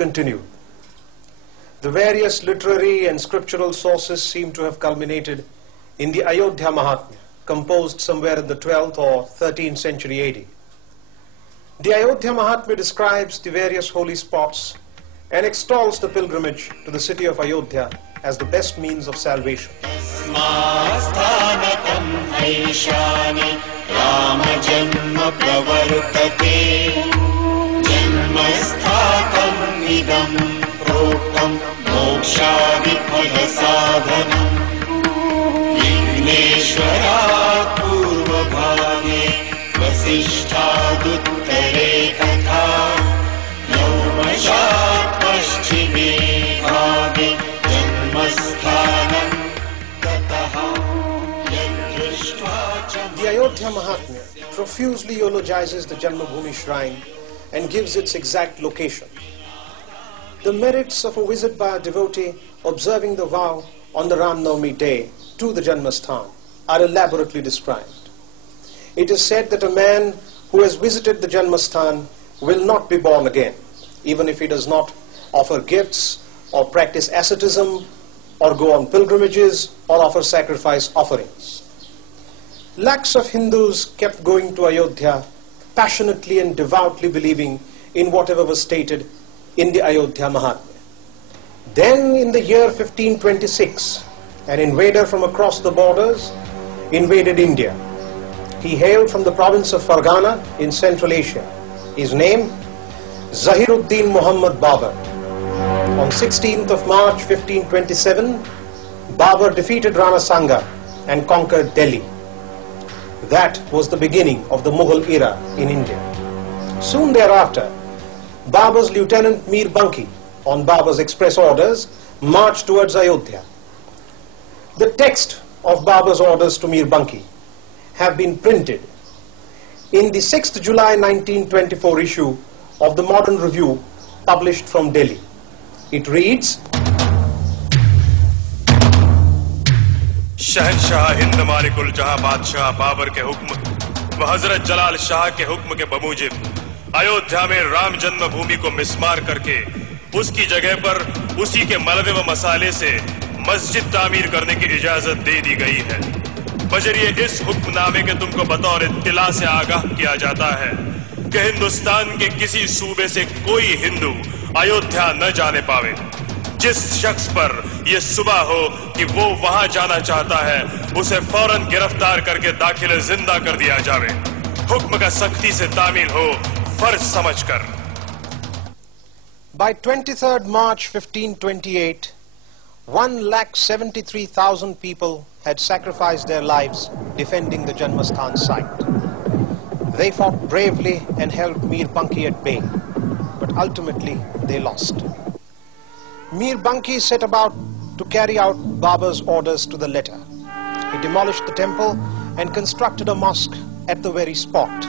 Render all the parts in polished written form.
continued. The various literary and scriptural sources seem to have culminated in the Ayodhya Mahatmya, composed somewhere in the 12th or 13th century AD. The Ayodhya Mahatmya describes the various holy spots and extols the pilgrimage to the city of Ayodhya as the best means of salvation. The Ayodhya Mahatmya profusely eulogizes the Janma Bhumi shrine and gives its exact location. The merits of a visit by a devotee observing the vow on the Ram Navami day to the Janmasthan are elaborately described. It is said that a man who has visited the Janmasthan will not be born again, even if he does not offer gifts or practice asceticism or go on pilgrimages or offer sacrifice offerings. Lakhs of Hindus kept going to Ayodhya, passionately and devoutly believing in whatever was stated in the Ayodhya Mahatmya. Then in the year 1526, an invader from across the borders invaded India. He hailed from the province of Fargana in Central Asia. His name, Zahiruddin Muhammad Babur. On 16th of March 1527, Babur defeated Rana Sanga and conquered Delhi. That was the beginning of the Mughal era in India. Soon thereafter, Babur's lieutenant Mir Banki, on Babur's express orders, marched towards Ayodhya. The text of Babur's orders to Mir Banki have been printed in the 6th July 1924 issue of the Modern Review, published from Delhi. It reads, शहनशाह हिंद मालिकुल जहां बादशाह बाबर के हुक्म व हजरत जलाल शाह के हुक्म के बमूजिब अयोध्या में राम जन्मभूमि को मिस्मार करके उसकी जगह पर उसी के मलबे व मसाले से मस्जिद तामीर करने की इजाजत दे दी गई है। बजरिए इस हुक्मनामे के तुमको बतौर इत्तिला से आगाह किया जाता है कि हिंदुस्तान के किसी सूबे से कोई हिंदू अयोध्या न जाने पावे। जिस शख्स पर यह सुबह हो कि वो वहां जाना चाहता है, उसे फौरन गिरफ्तार करके दाखिले जिंदा कर दिया जावे। हुक्म का सख्ती से तामील हो, फर्ज समझकर। By 23rd March 1528, 1,73,000 people had sacrificed their lives defending the Janmasthan site. They fought bravely and held Mir Banki at bay, but ultimately they lost. Mir Banki set about to carry out Babur's orders to the letter. He demolished the temple and constructed a mosque at the very spot.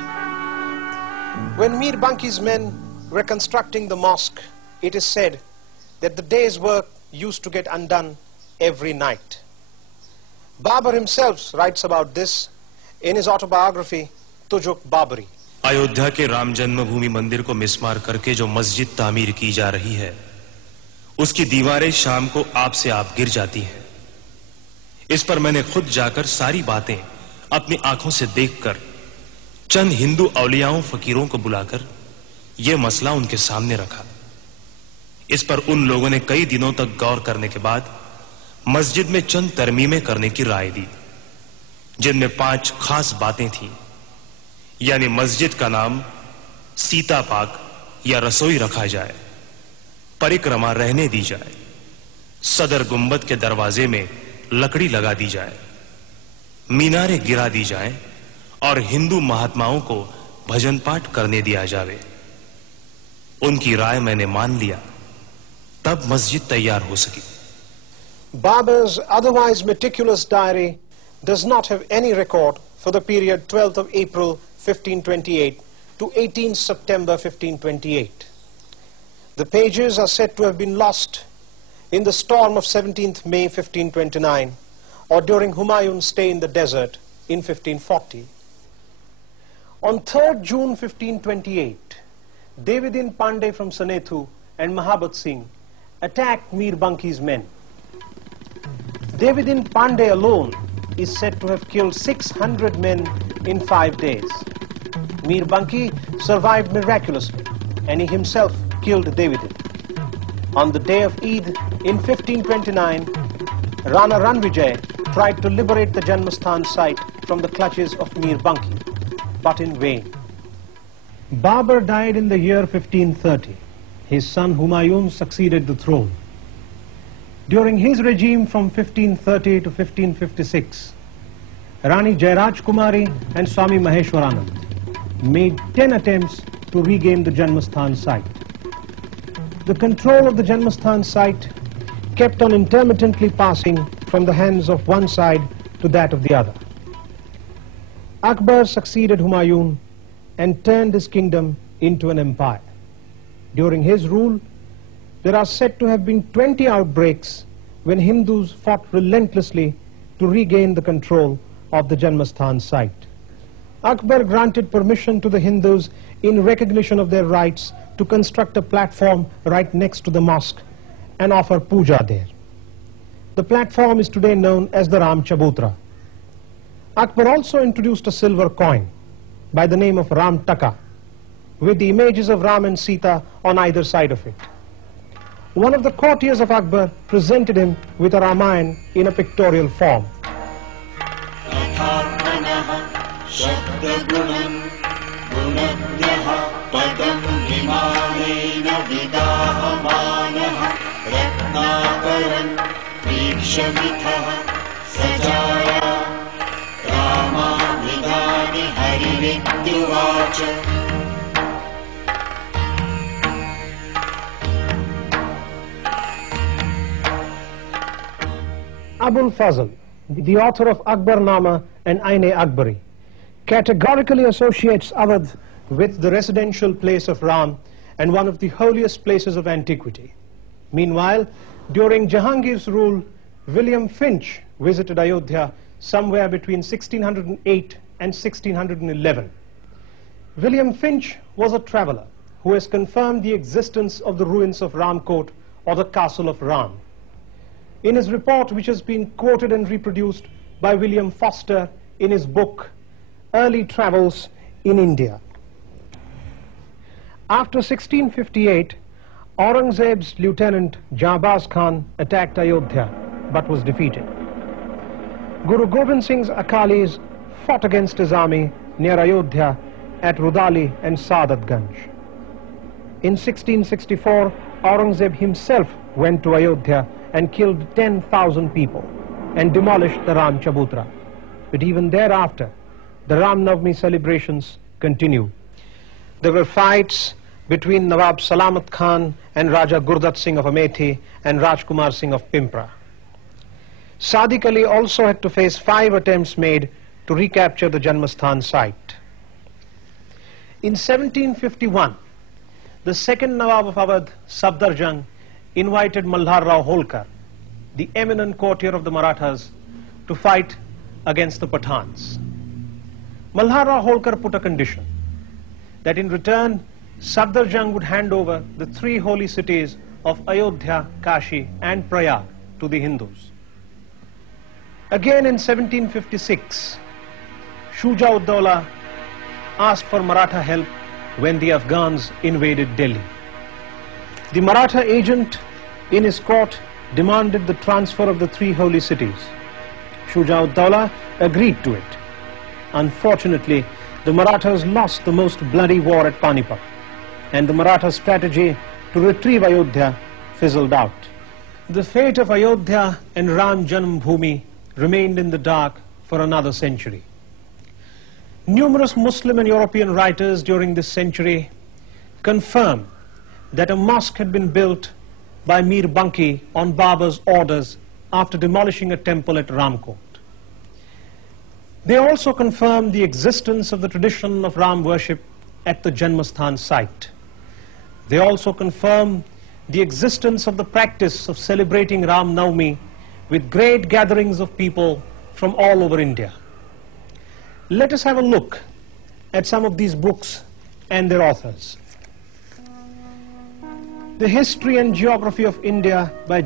When Mir Banki's men were constructing the mosque, it is said that the day's work used to get undone every night. Babur himself writes about this in his autobiography, Tujuk Baburi. Ayodhya के राम जन्मभूमि मंदिर को मिस्मार करके जो मस्जिद तामीर की जा रही है, उसकी दीवारें शाम को आप से आप गिर जाती हैं। इस पर मैंने खुद जाकर सारी बातें अपनी आंखों से देखकर चंद हिंदू औलियाओं फकीरों को बुलाकर यह मसला उनके सामने रखा। इस पर उन लोगों ने कई दिनों तक गौर करने के बाद मस्जिद में चंद तरमीमें करने की राय दी, जिनमें 5 खास बातें थीं। यानी मस्जिद का नाम सीता पाक या रसोई रखा जाए, परिक्रमा रहने दी जाए, सदर गुंबद के दरवाजे में लकड़ी लगा दी जाए, मीनारें गिरा दी जाएं और हिंदू महात्माओं को भजन पाठ करने दिया जावे। उनकी राय मैंने मान लिया, तब मस्जिद तैयार हो सकी। Babur's otherwise meticulous diary does not have any record for the period 12th of April 1528 to 18th September 1528. The pages are said to have been lost in the storm of 17th May 1529 or during Humayun's stay in the desert in 1540. On 3rd June 1528, Devidin Pandey from Sanethu and Mahabat Singh attacked Mir Banki's men. Devidin Pandey alone is said to have killed 600 men in 5 days. Mir Banki survived miraculously, and he himself killed Devidin. On the day of Eid in 1529, Rana Ranvijay tried to liberate the Janmasthan site from the clutches of Mir Banki, but in vain. Babur died in the year 1530. His son Humayun succeeded the throne. During his regime from 1530 to 1556, Rani Jairaj Kumari and Swami Maheshwaranand made 10 attempts to regain the Janmasthan site. The control of the Janmasthan site kept on intermittently passing from the hands of one side to that of the other. Akbar succeeded Humayun and turned his kingdom into an empire. During his rule, there are said to have been 20 outbreaks when Hindus fought relentlessly to regain the control of the Janmasthan site. Akbar granted permission to the Hindus in recognition of their rights to construct a platform right next to the mosque and offer puja there. The platform is today known as the Ram Chabutra. Akbar also introduced a silver coin by the name of Ram Taka, with the images of Ram and Sita on either side of it. One of the courtiers of Akbar presented him with a Ramayana in a pictorial form. Abul Fazl, the author of Akbarnama and Ain-e-Akbari, categorically associates Awadh with the residential place of Ram and one of the holiest places of antiquity. Meanwhile, during Jahangir's rule, William Finch visited Ayodhya somewhere between 1608 and 1611. William Finch was a traveler who has confirmed the existence of the ruins of Ramkot or the castle of Ram. In his report, which has been quoted and reproduced by William Foster in his book, Early Travels in India. After 1658, Aurangzeb's lieutenant Jahbaz Khan attacked Ayodhya, but was defeated. Guru Gobind Singh's Akalis fought against his army near Ayodhya at Rudali and Saadatganj. In 1664, Aurangzeb himself went to Ayodhya and killed 10,000 people and demolished the Ram Chabutra. But even thereafter, the Ram Navami celebrations continued. There were fights between Nawab Salamat Khan and Raja Gurdat Singh of Amethi and Rajkumar Singh of Pimpra. Sadiq Ali also had to face 5 attempts made to recapture the Janmasthan site. In 1751, the second Nawab of Awadh, Safdarjung, invited Malhar Rao Holkar, the eminent courtier of the Marathas, to fight against the Pathans. Malhar Rao Holkar put a condition that in return, Safdarjung would hand over the 3 holy cities of Ayodhya, Kashi and Prayag to the Hindus. Again in 1756, Shuja-ud-Dawla asked for Maratha help when the Afghans invaded Delhi. The Maratha agent in his court demanded the transfer of the 3 holy cities. Shuja-ud-Dawla agreed to it. Unfortunately, the Marathas lost the most bloody war at Panipat, and the Maratha strategy to retrieve Ayodhya fizzled out. The fate of Ayodhya and Ram Janmabhoomi remained in the dark for another century. Numerous Muslim and European writers during this century confirm that a mosque had been built by Mir Banki on Babur's orders after demolishing a temple at Ramkot. They also confirm the existence of the tradition of Ram worship at the Janmasthan site. They also confirm the existence of the practice of celebrating Ram Navami with great gatherings of people from all over India. Let us have a look at some of these books and their authors. The History and Geography of India by